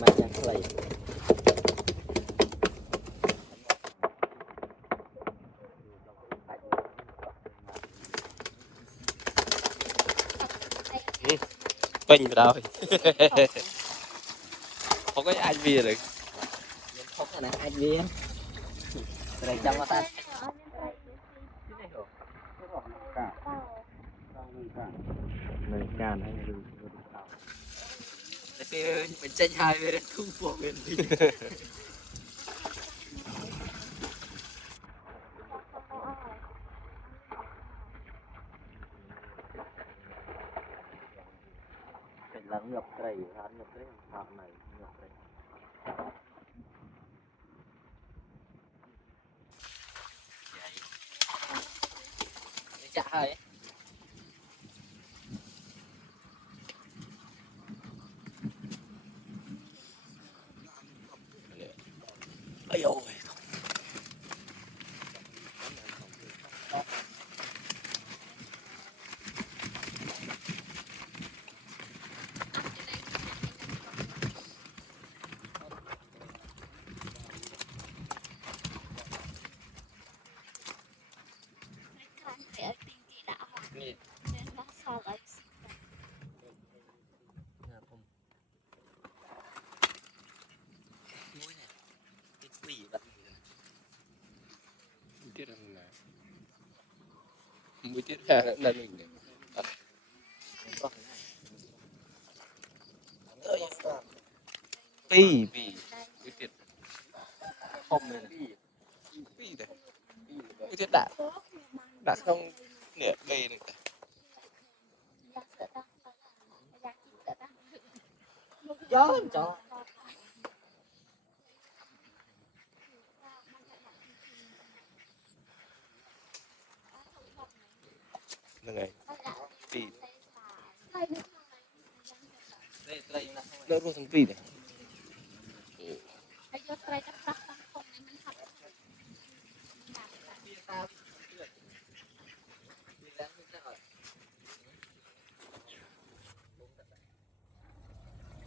mà chẳng lấy Bình rồi. Không có ai bia được. không cái này anh viên này trong mà ta mình càn hay là mình tranh hai về thu của mình đi mình là ngập cây hắn ngập cây họ này ngập cây chả hay ây ôi Tiết là mũi tiết ra là mình pi pi mũi tiết không này pi đấy mũi tiết đã không nửa cây được chó là ngày pi đây đây là nó luôn thằng pi này